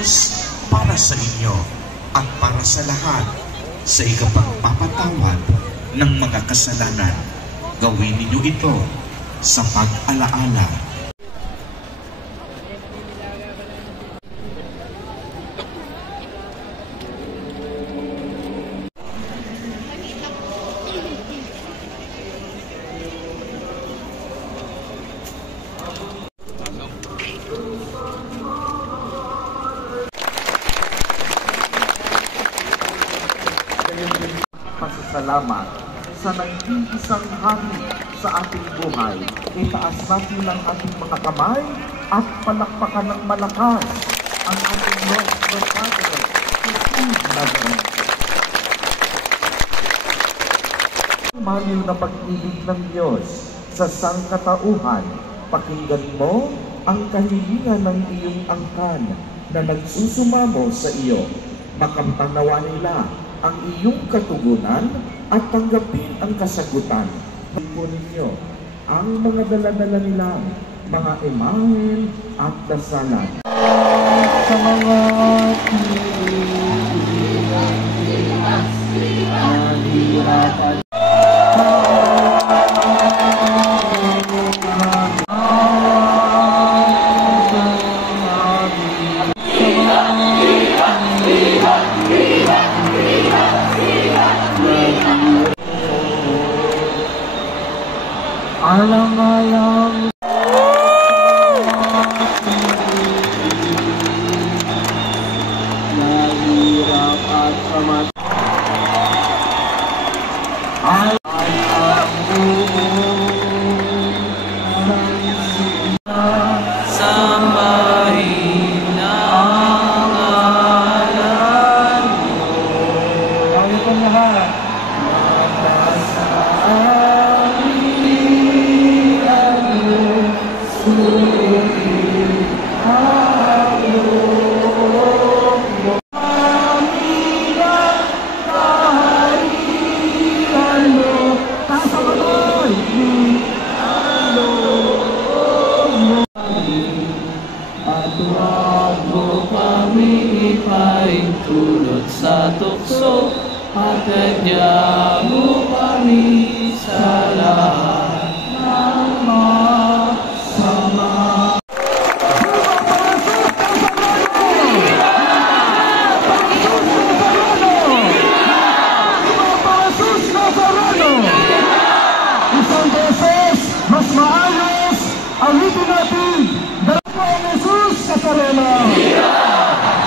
Diyos para sa inyo at para sa lahat sa ikapagpapatawad ng mga kasalanan. Gawin ninyo ito sa pag-alaala. Pasasalamat sa nag-iisang hari sa ating buhay. Itaas natin ang ating mga kamay at palakpakan ng malakas ang ating Lord the Father, Jesus Nazareth. Maliw na pag-ibig ng Diyos sa sangkatauhan, pakinggan mo ang kahilingan ng iyong angkan na nagsusumamo sa iyo. Makamtanawa nila ang iyong katugunan at tanggapin ang kasagutan. Po ninyo ang mga dala-dala nilang mga imahen at dasalan. Sa mga nahihirapan. Alang-alang nahirap at samat ay ang sambahin ang ngalan mo. Ayaw ko lahat. Aturan mo kami ipaintulot sa tukso at kanya mo kami sa lahat ng masama. Isang beses, mas maayos, awitin natin.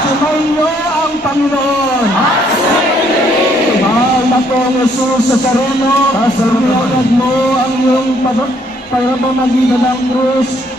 Sumainyo ang Panginoon. Mahal na pong Jesus Nazareno, kasalanan mo ang iyong pagpapamagitan ng krus